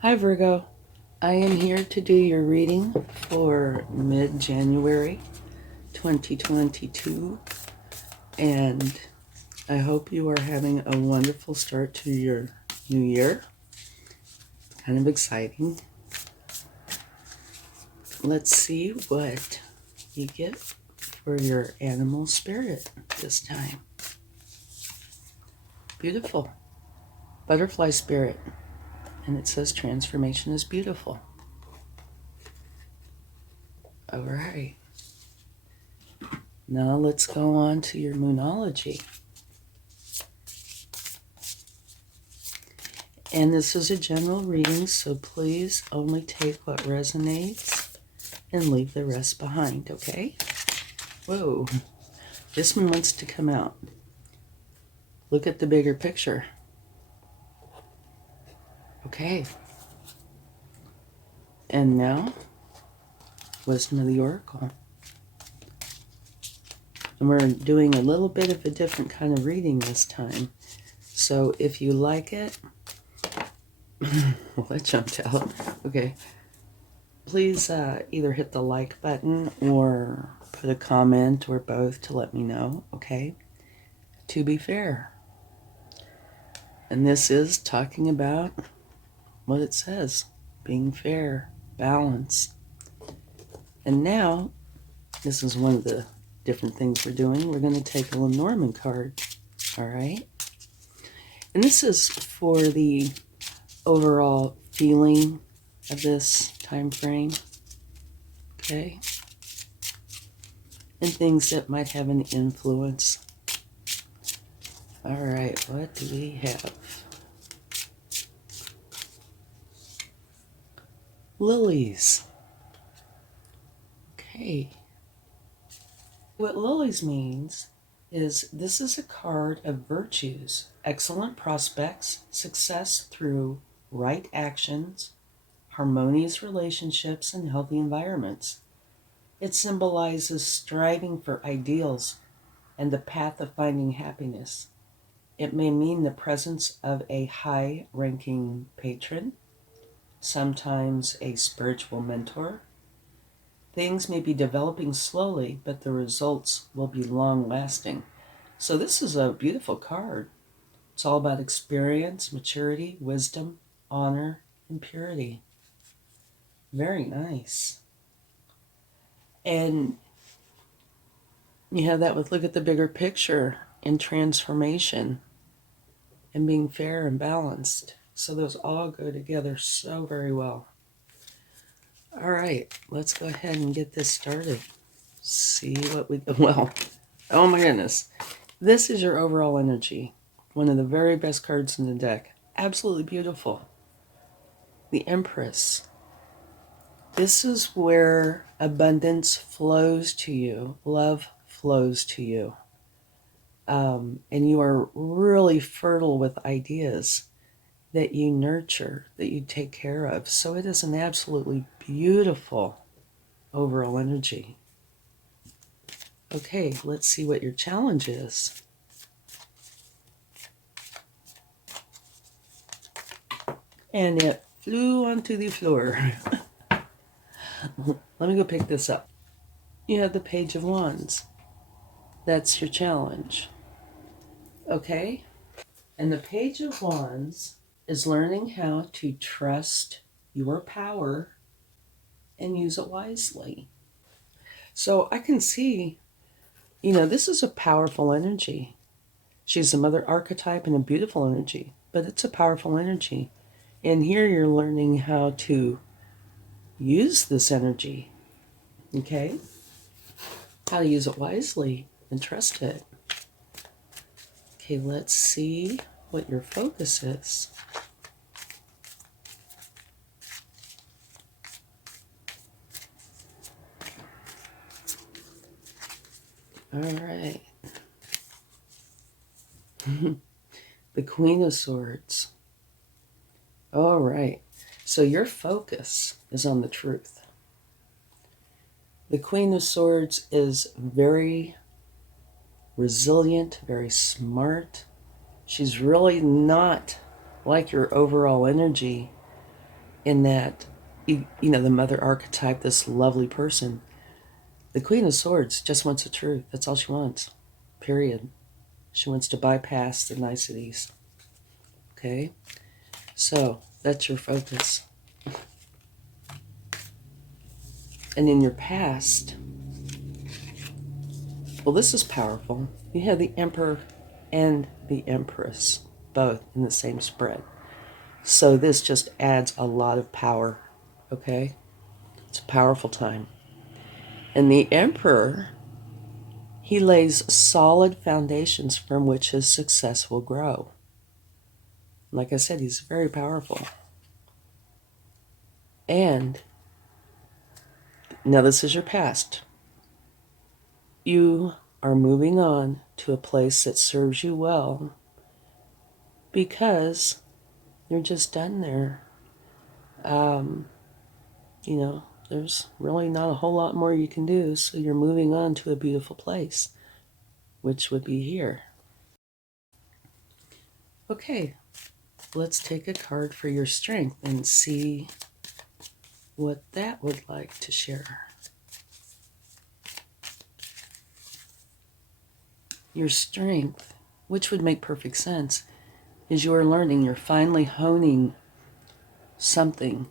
Hi Virgo, I am here to do your reading for mid-January 2022, and I hope you are having a wonderful start to your new year. Kind of exciting. Let's see what you get for your animal spirit this time. Beautiful. Butterfly spirit, and it says transformation is beautiful. All right. Now let's go on to your moonology. And this is a general reading, so please only take what resonates and leave the rest behind, okay? Whoa, this one wants to come out. Look at the bigger picture. Okay. And now, wisdom of the oracle. And we're doing a little bit of a different kind of reading this time. So if you like it, well, that jumped out. Okay. Please either hit the like button or put a comment or both to let me know, okay? To be fair. And this is talking about what it says, being fair, balance. And now, this is one of the different things we're doing. We're going to take a Lenormand card, all right? And this is for the overall feeling of this time frame, okay? And things that might have an influence. All right, what do we have? Lilies. Okay. What lilies means is this is a card of virtues, excellent prospects, success through right actions, harmonious relationships, and healthy environments. It symbolizes striving for ideals and the path of finding happiness. It may mean the presence of a high-ranking patron, sometimes a spiritual mentor. Things may be developing slowly, but the results will be long-lasting. So this is a beautiful card. It's all about experience, maturity, wisdom, honor, and purity. Very nice. And you have that with look at the bigger picture and transformation and being fair and balanced. So those all go together so very well. All right, let's go ahead and get this started. See what we, well, oh my goodness. This is your overall energy. One of the very best cards in the deck. Absolutely beautiful. The Empress. This is where abundance flows to you. Love flows to you. And you are really fertile with ideas that you nurture, that you take care of. So it is an absolutely beautiful overall energy. Okay, let's see what your challenge is. And it flew onto the floor. Let me go pick this up. You have the Page of Wands. That's your challenge. Okay? And the Page of Wands is learning how to trust your power and use it wisely. So I can see, this is a powerful energy. She's a mother archetype and a beautiful energy, but it's a powerful energy. And here you're learning how to use this energy, okay? How to use it wisely and trust it. Okay, let's see what your focus is. All right. The Queen of Swords. All right. So your focus is on the truth. The Queen of Swords is very resilient, very smart. She's really not like your overall energy in that, the mother archetype, this lovely person. The Queen of Swords just wants the truth. That's all she wants, period. She wants to bypass the niceties. Okay? So that's your focus. And in your past, well, this is powerful. You have the Emperor and the Empress both in the same spread. So this just adds a lot of power. Okay? It's a powerful time. And the Emperor, he lays solid foundations from which his success will grow. Like I said, he's very powerful. And now this is your past. You are moving on to a place that serves you well because you're just done there. There's really not a whole lot more you can do, so you're moving on to a beautiful place, which would be here. Okay, let's take a card for your strength and see what that would like to share. Your strength, which would make perfect sense, is you're learning, you're finally honing something.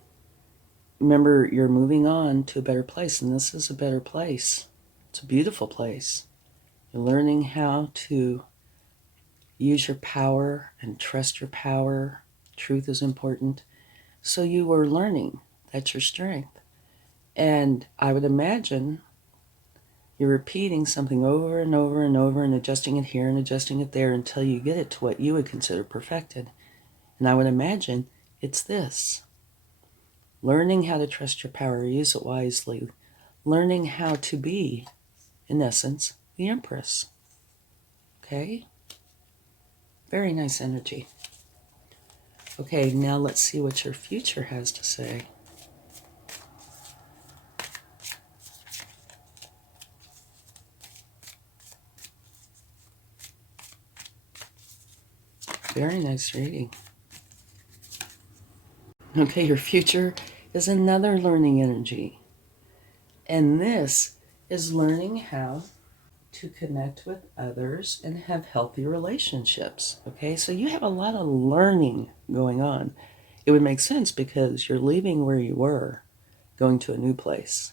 Remember, you're moving on to a better place, and this is a better place. It's a beautiful place. You're learning how to use your power and trust your power. Truth is important. So you are learning. That's your strength. And I would imagine you're repeating something over and over and over and adjusting it here and adjusting it there until you get it to what you would consider perfected. And I would imagine it's this. Learning how to trust your power, use it wisely. Learning how to be, in essence, the Empress. Okay? Very nice energy. Okay, now let's see what your future has to say. Very nice reading. Okay, your future is another learning energy. And this is learning how to connect with others and have healthy relationships. Okay, so you have a lot of learning going on. It would make sense because you're leaving where you were, going to a new place,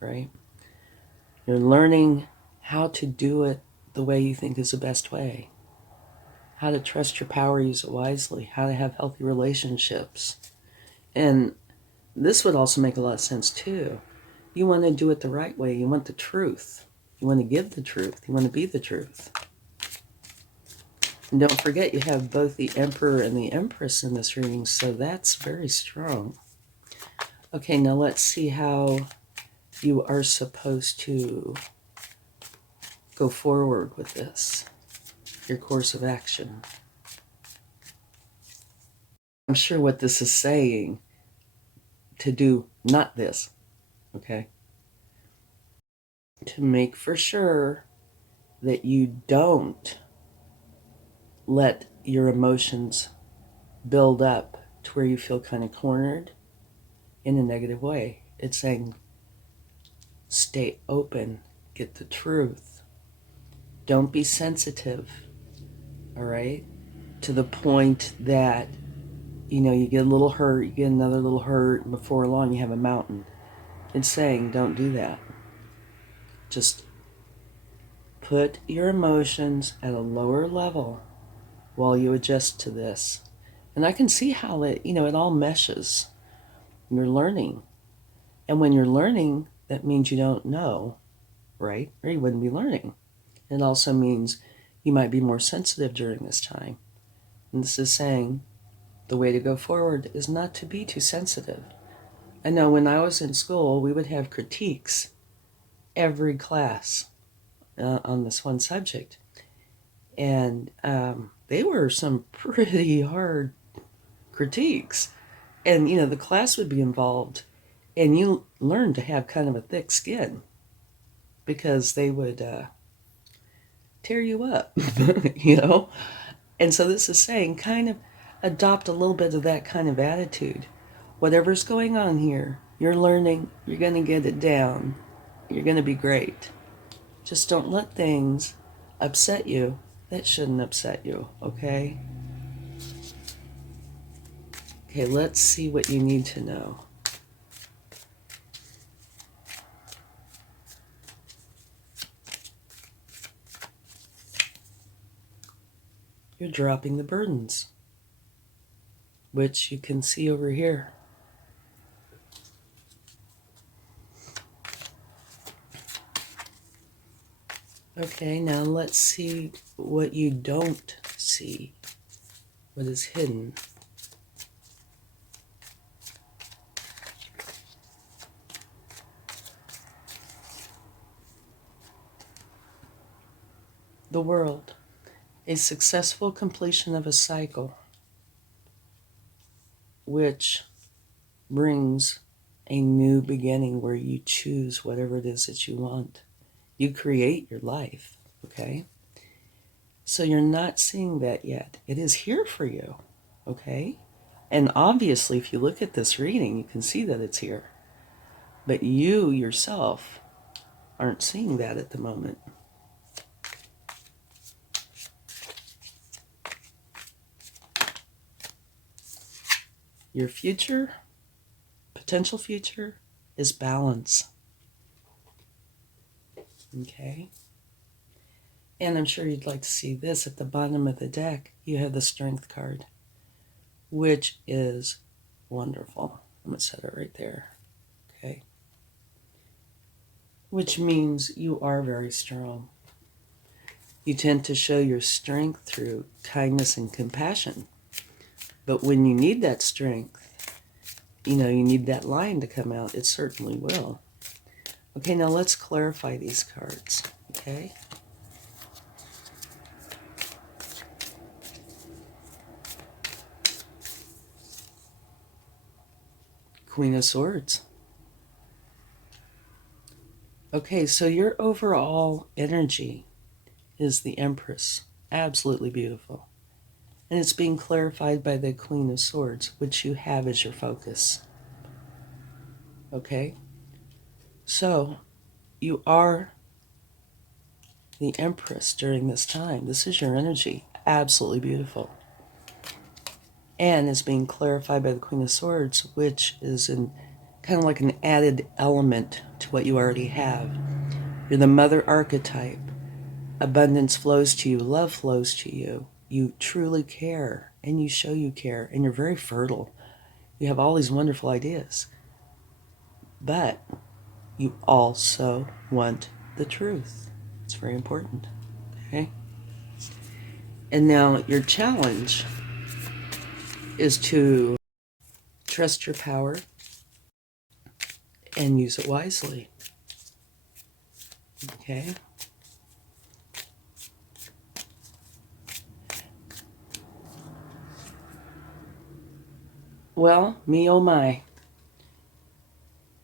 right? You're learning how to do it the way you think is the best way. How to trust your power, use it wisely, how to have healthy relationships. And this would also make a lot of sense too. You want to do it the right way. You want the truth. You want to give the truth. You want to be the truth. And don't forget, you have both the Emperor and the Empress in this reading, so that's very strong. Okay, now let's see how you are supposed to go forward with this. Your course of action. I'm sure what this is saying, to do not this, okay? To make for sure that you don't let your emotions build up to where you feel kind of cornered in a negative way. It's saying stay open, get the truth. Don't be sensitive, all right? To the point that, you get a little hurt, you get another little hurt, and before long you have a mountain. It's saying don't do that. Just put your emotions at a lower level while you adjust to this. And I can see how it all meshes. You're learning. And when you're learning, that means you don't know, right? Or you wouldn't be learning. It also means you might be more sensitive during this time. And this is saying the way to go forward is not to be too sensitive. I know when I was in school, we would have critiques every class on this one subject. And they were some pretty hard critiques. And, the class would be involved. And you learn to have kind of a thick skin because they would tear you up, And so this is saying kind of adopt a little bit of that kind of attitude whatever's going on here, you're learning, you're going to get it down. You're going to be great. Just don't let things upset you that shouldn't upset you, okay? Okay, let's see what you need to know. You're dropping the burdens, which you can see over here. Okay, now let's see what you don't see, what is hidden. The world, a successful completion of a cycle, which brings a new beginning where you choose whatever it is that you want. You create your life, okay? So you're not seeing that yet. It is here for you, okay? And obviously, if you look at this reading, you can see that it's here. But you yourself aren't seeing that at the moment. Your future, potential future, is balance. Okay? And I'm sure you'd like to see this at the bottom of the deck. You have the Strength card, which is wonderful. I'm going to set it right there. Okay? Which means you are very strong. You tend to show your strength through kindness and compassion. But when you need that strength, you need that line to come out, it certainly will. Okay, now let's clarify these cards, okay? Queen of Swords. Okay, so your overall energy is the Empress. Absolutely beautiful. And it's being clarified by the Queen of Swords, which you have as your focus. Okay? So, you are the Empress during this time. This is your energy. Absolutely beautiful. And is being clarified by the Queen of Swords, which is kind of like an added element to what you already have. You're the mother archetype. Abundance flows to you. Love flows to you. You truly care, and you show you care, and you're very fertile. You have all these wonderful ideas. But you also want the truth. It's very important. Okay? And now your challenge is to trust your power and use it wisely. Okay? Well, me oh my.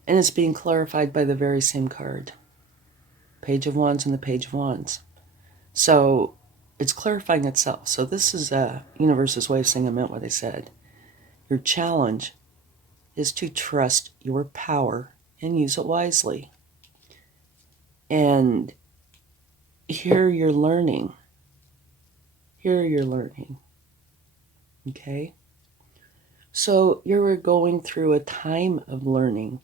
And it's being clarified by the very same card. Page of Wands and the Page of Wands. So it's clarifying itself. So this is universe's way of saying I meant what I said. Your challenge is to trust your power and use it wisely. And here you're learning. Here you're learning. Okay? So you're going through a time of learning,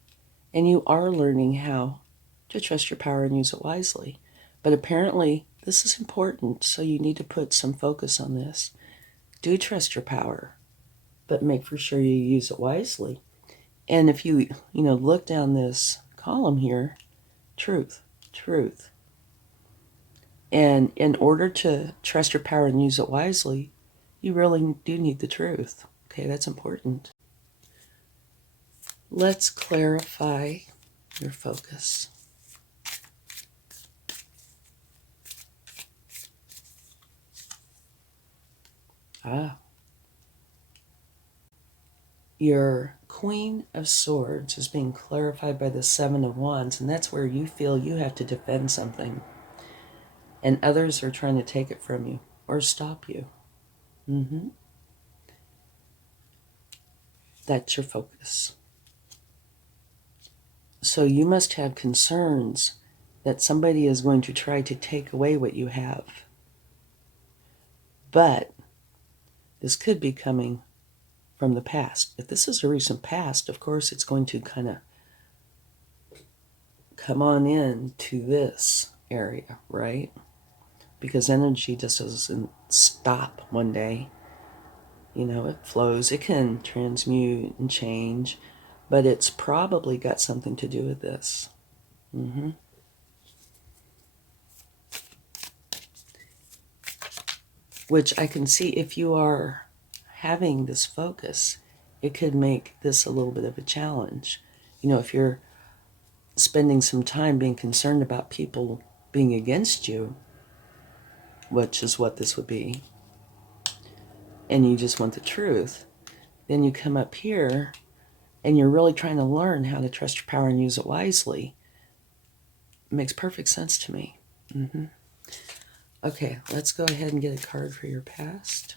and you are learning how to trust your power and use it wisely. But apparently, this is important, so you need to put some focus on this. Do trust your power, but make for sure you use it wisely. And if you look down this column here, truth. And in order to trust your power and use it wisely, you really do need the truth. Okay, that's important. Let's clarify your focus. Your Queen of Swords is being clarified by the Seven of Wands, and that's where you feel you have to defend something, and others are trying to take it from you or stop you. That's your focus. So you must have concerns that somebody is going to try to take away what you have. But this could be coming from the past. If this is a recent past, of course, it's going to kind of come on in to this area, right? Because energy just doesn't stop one day. You know, it flows. It can transmute and change, but it's probably got something to do with this. Which I can see, if you are having this focus, it could make this a little bit of a challenge. You know, if you're spending some time being concerned about people being against you, which is what this would be, and you just want the truth, then you come up here and you're really trying to learn how to trust your power and use it wisely. It makes perfect sense to me. Okay, let's go ahead and get a card for your past.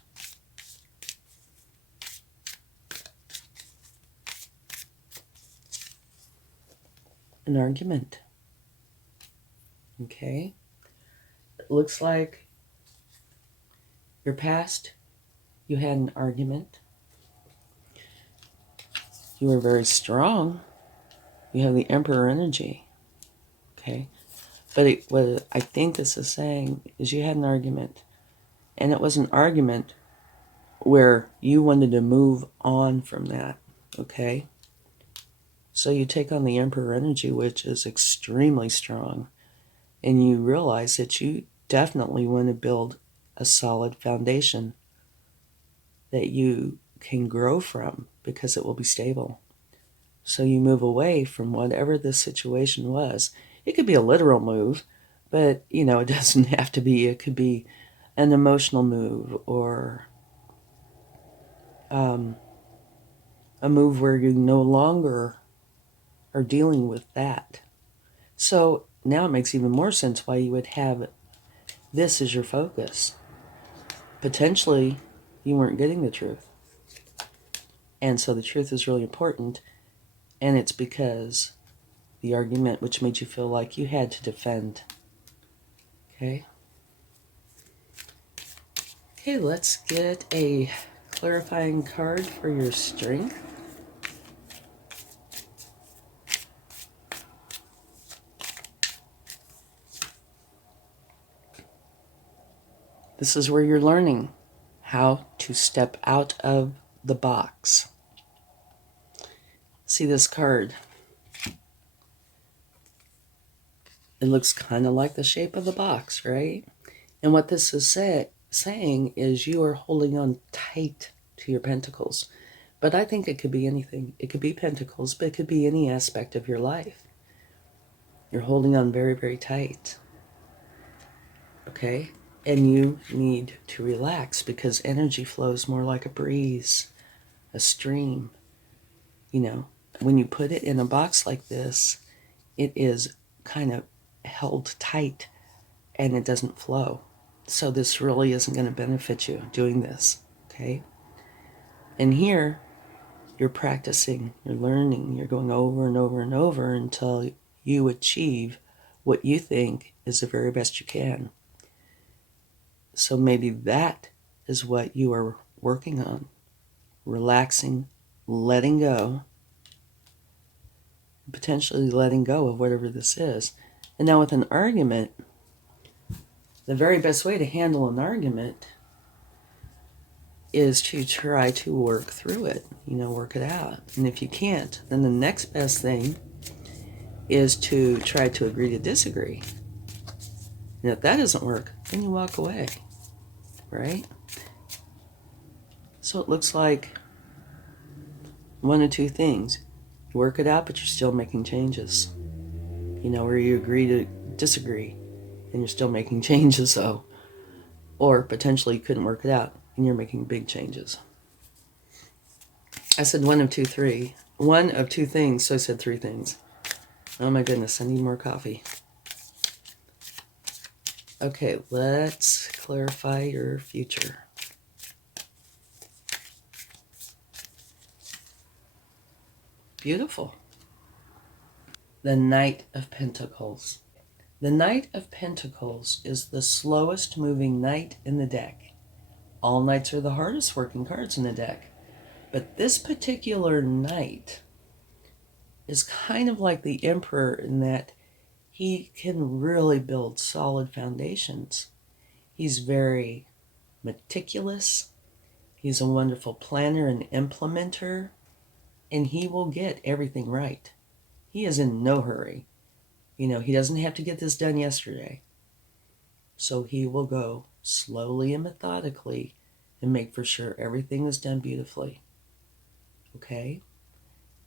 An argument. Okay. It looks like your past, you had an argument. You were very strong. You have the Emperor energy. Okay. But what I think this is saying is you had an argument. And it was an argument where you wanted to move on from that. Okay. So you take on the Emperor energy, which is extremely strong. And you realize that you definitely want to build a solid foundation that you can grow from, because it will be stable. So you move away from whatever this situation was. It could be a literal move, but, you know, it doesn't have to be. It could be an emotional move, or a move where you no longer are dealing with that. So now it makes even more sense why you would have this as your focus. Potentially, you weren't getting the truth. And so the truth is really important. And it's because the argument, which made you feel like you had to defend. Okay. Okay, let's get a clarifying card for your strength. This is where you're learning how to step out of the box. See this card? It looks kind of like the shape of the box, right? And what this is saying is you are holding on tight to your pentacles. But I think it could be anything. It could be pentacles, but it could be any aspect of your life. You're holding on very, very tight. Okay? And you need to relax, because energy flows more like a breeze, a stream. You know, when you put it in a box like this, it is kind of held tight and it doesn't flow. So this really isn't going to benefit you doing this. Okay? And here, you're practicing, you're learning, you're going over and over and over until you achieve what you think is the very best you can. So maybe that is what you are working on. Relaxing, letting go, potentially letting go of whatever this is. And now with an argument, the very best way to handle an argument is to try to work through it, work it out. And if you can't, then the next best thing is to try to agree to disagree. And if that doesn't work, then you walk away, right? So it looks like one of two things. You work it out, but you're still making changes. Where you agree to disagree, and you're still making changes, so. Or potentially you couldn't work it out, and you're making big changes. I said one of two things, so I said three things. Oh my goodness, I need more coffee. Okay, let's clarify your future. Beautiful. The Knight of Pentacles. The Knight of Pentacles is the slowest moving knight in the deck. All knights are the hardest working cards in the deck. But this particular knight is kind of like the Emperor in that he can really build solid foundations. He's very meticulous. He's a wonderful planner and implementer, and he will get everything right. He is in no hurry. You know, he doesn't have to get this done yesterday. So he will go slowly and methodically and make for sure everything is done beautifully. Okay?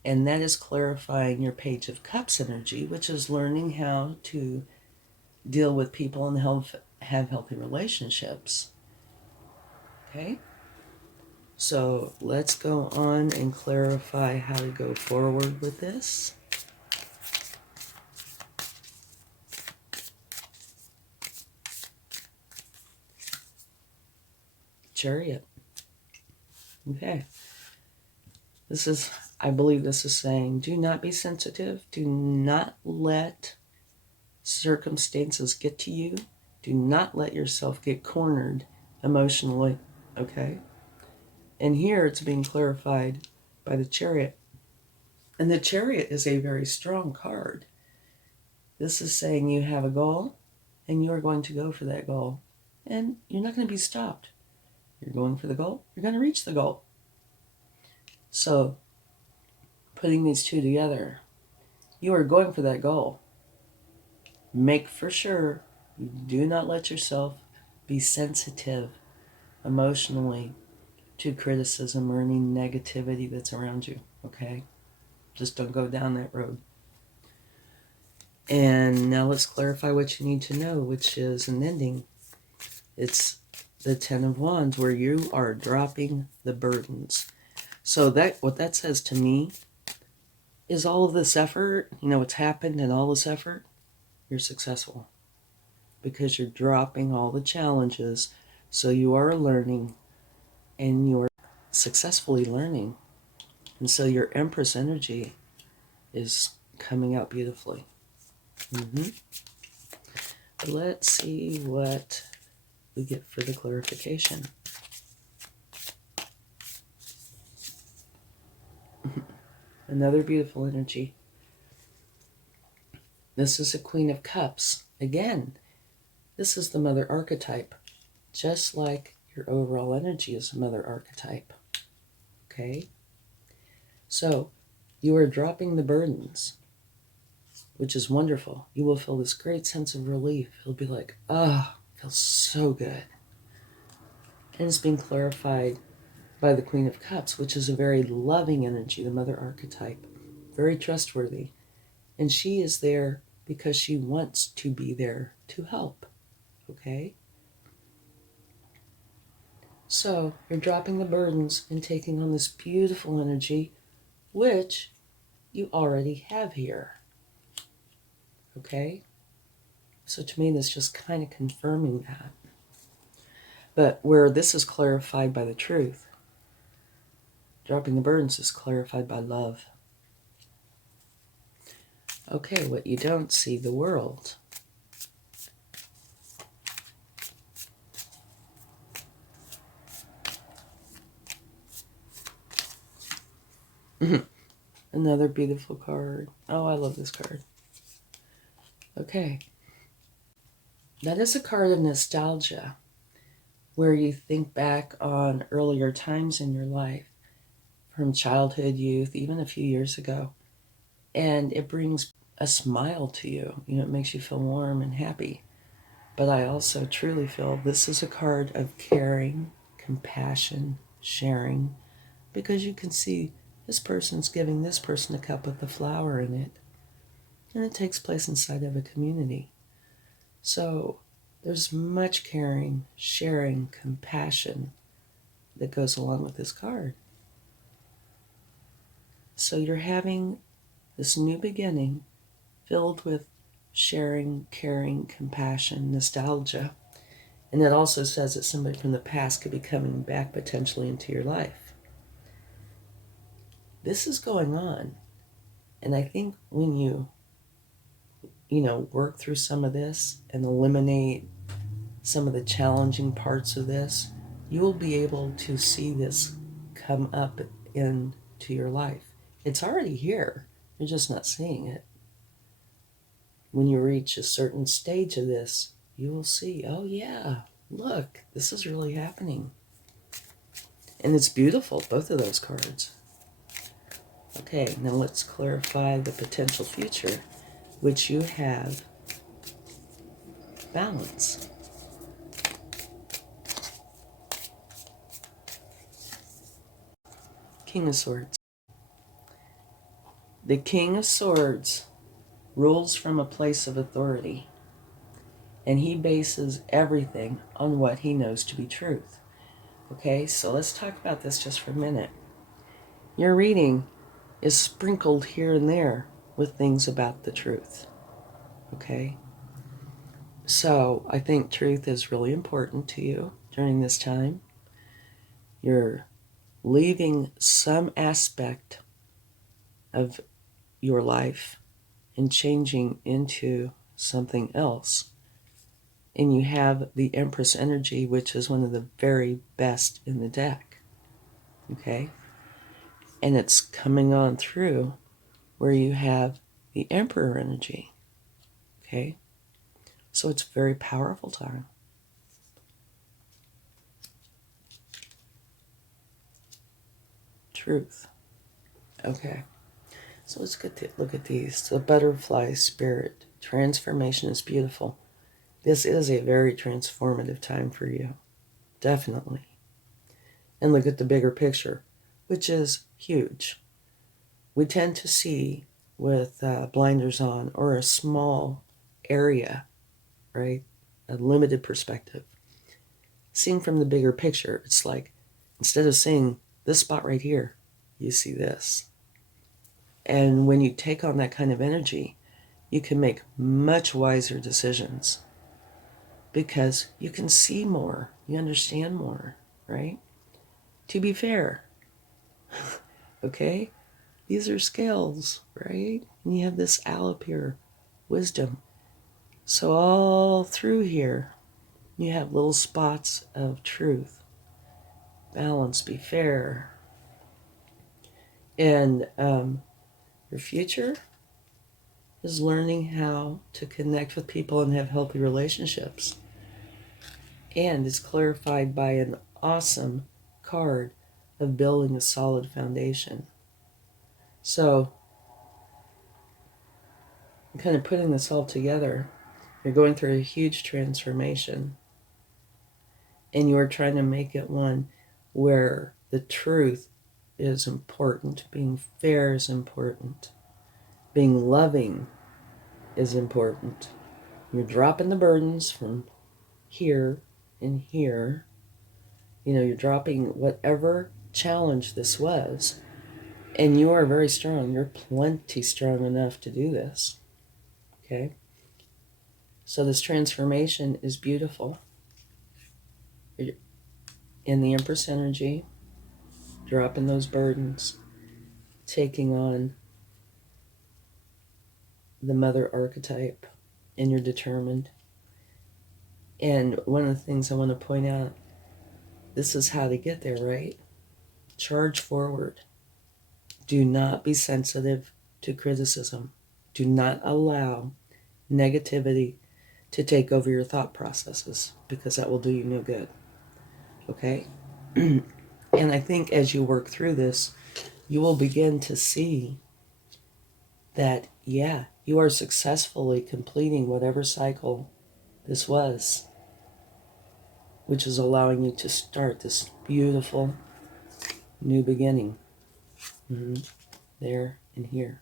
And that is clarifying your Page of Cups energy, which is learning how to deal with people and have healthy relationships. Okay? So let's go on and clarify how to go forward with this. Chariot. Okay. I believe this is saying, do not be sensitive. Do not let circumstances get to you. Do not let yourself get cornered emotionally. Okay? And here it's being clarified by the Chariot. And the Chariot is a very strong card. This is saying you have a goal and you are going to go for that goal. And you're not going to be stopped. You're going for the goal. You're going to reach the goal. So, putting these two together, you are going for that goal. Make for sure you do not let yourself be sensitive emotionally to criticism or any negativity that's around you, okay? Just don't go down that road. And now let's clarify what you need to know, which is an ending. It's the Ten of Wands, where you are dropping the burdens. So what that says to me is all of this effort, what's happened and all this effort, you're successful. Because you're dropping all the challenges. So you are learning and you're successfully learning. And so your Empress energy is coming out beautifully. Let's see what we get for the clarification. Another beautiful energy. This is a Queen of Cups. Again, this is the Mother archetype. Just like your overall energy is a Mother archetype. Okay? So, you are dropping the burdens, which is wonderful. You will feel this great sense of relief. It'll be like, it feels so good. And it's being clarified by the Queen of Cups, which is a very loving energy, the Mother archetype. Very trustworthy. And she is there because she wants to be there to help. Okay? So, you're dropping the burdens and taking on this beautiful energy, which you already have here. Okay? So to me, that's just kind of confirming that. But where this is clarified by the truth, dropping the burdens is clarified by love. Okay, what you don't see, the world. Another beautiful card. Oh, I love this card. Okay. That is a card of nostalgia, where you think back on earlier times in your life, from childhood, youth, even a few years ago, and it brings a smile to you. It makes you feel warm and happy. But I also truly feel this is a card of caring, compassion, sharing, because you can see this person's giving this person a cup with a flower in it. And it takes place inside of a community. So there's much caring, sharing, compassion that goes along with this card. So you're having this new beginning filled with sharing, caring, compassion, nostalgia. And it also says that somebody from the past could be coming back potentially into your life. This is going on. And I think when you work through some of this and eliminate some of the challenging parts of this, you will be able to see this come up into your life. It's already here. You're just not seeing it. When you reach a certain stage of this, you will see, oh yeah, look, this is really happening. And it's beautiful, both of those cards. Okay, now let's clarify the potential future, which you have balance. King of Swords. The King of Swords rules from a place of authority, and he bases everything on what he knows to be truth. Okay, so let's talk about this just for a minute. Your reading is sprinkled here and there with things about the truth. Okay? So I think truth is really important to you during this time. You're leaving some aspect of your life and changing into something else. And you have the Empress energy, which is one of the very best in the deck. Okay? And it's coming on through where you have the Emperor energy. Okay? So it's a very powerful time. Truth. Okay. So let's look at these. The butterfly spirit. Transformation is beautiful. This is a very transformative time for you. Definitely. And look at the bigger picture, which is huge. We tend to see with blinders on or a small area, right? A limited perspective. Seeing from the bigger picture, it's like instead of seeing this spot right here, you see this. And when you take on that kind of energy, you can make much wiser decisions because you can see more, you understand more, right? To be fair, okay? These are scales, right? And you have this Alipir wisdom. So all through here, you have little spots of truth. Balance, be fair. And your future is learning how to connect with people and have healthy relationships. And it's clarified by an awesome card of building a solid foundation. So, I'm kind of putting this all together. You're going through a huge transformation. And you are trying to make it one where the truth is important. Being fair is important. Being loving is important. You're dropping the burdens from here and here. You're dropping whatever challenge this was. And you are very strong. You're plenty strong enough to do this. Okay? So this transformation is beautiful. You're in the Empress energy, dropping those burdens, taking on the mother archetype, and you're determined. And one of the things I want to point out, this is how to get there, right? Charge forward. Do not be sensitive to criticism. Do not allow negativity to take over your thought processes because that will do you no good. Okay? And I think as you work through this, you will begin to see that, yeah, you are successfully completing whatever cycle this was, which is allowing you to start this beautiful new beginning. There and here.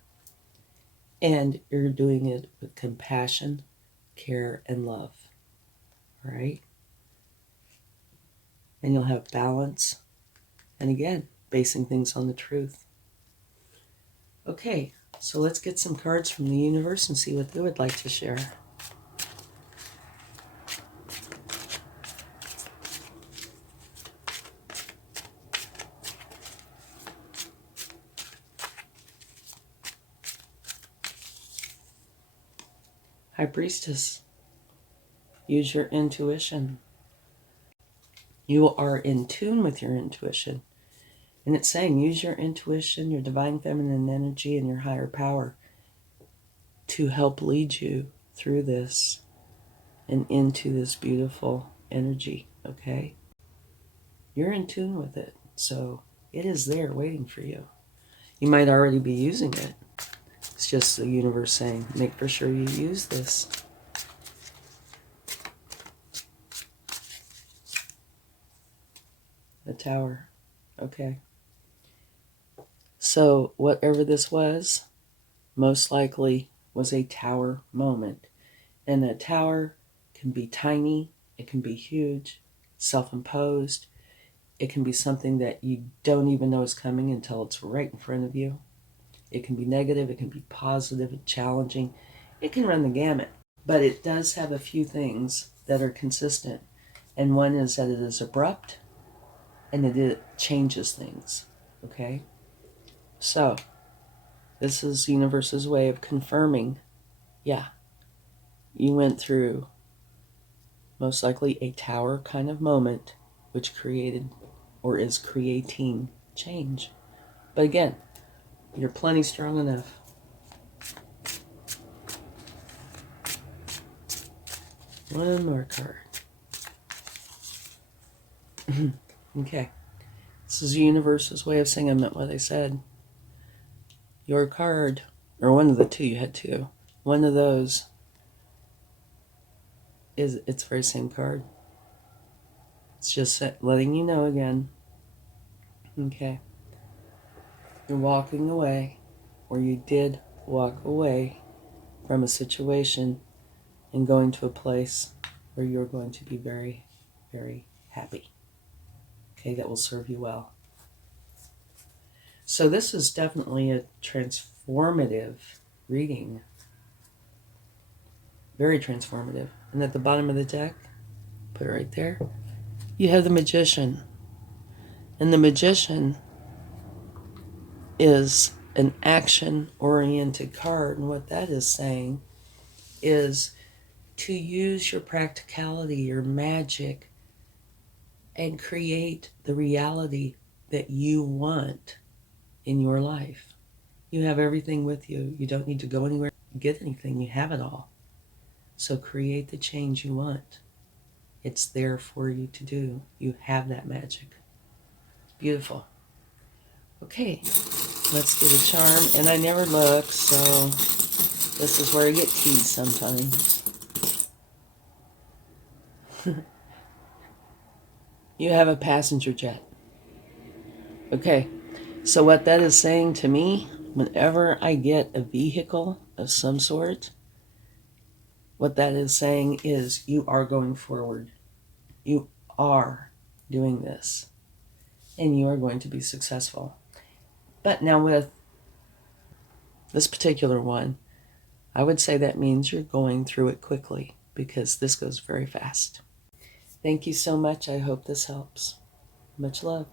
And you're doing it with compassion, care, and love. All right? And you'll have balance. And again, basing things on the truth. Okay, so let's get some cards from the universe and see what they would like to share. High Priestess, use your intuition. You are in tune with your intuition. And it's saying use your intuition, your divine feminine energy, and your higher power to help lead you through this and into this beautiful energy, okay? You're in tune with it, so it is there waiting for you. You might already be using it. It's just the universe saying, make for sure you use this. The Tower, okay. So whatever this was, most likely was a tower moment. And a tower can be tiny, it can be huge, self-imposed. It can be something that you don't even know is coming until it's right in front of you. It can be negative, it can be positive and challenging. It can run the gamut. But it does have a few things that are consistent. And one is that it is abrupt and it changes things. Okay? So, this is the universe's way of confirming, yeah, you went through most likely a tower kind of moment which created or is creating change. But again, you're plenty strong enough. One more card. Okay. This is the universe's way of saying I meant what I said. Your card, or one of the two, you had two. One of those is, it's the very same card. It's just letting you know again. Okay. You're walking away, or you did walk away from a situation and going to a place where you're going to be very, very happy. Okay, that will serve you well. So this is definitely a transformative reading. Very transformative. And at the bottom of the deck, put it right there, you have the Magician. And the Magician is an action-oriented card. And what that is saying is to use your practicality, your magic, and create the reality that you want in your life. You have everything with you. You don't need to go anywhere to get anything. You have it all. So create the change you want. It's there for you to do. You have that magic. Beautiful. Okay, let's get a charm. And I never look, so this is where I get teased sometimes. You have a passenger jet. Okay, so what that is saying to me, whenever I get a vehicle of some sort, what that is saying is you are going forward. You are doing this. And you are going to be successful. But now with this particular one, I would say that means you're going through it quickly because this goes very fast. Thank you so much. I hope this helps. Much love.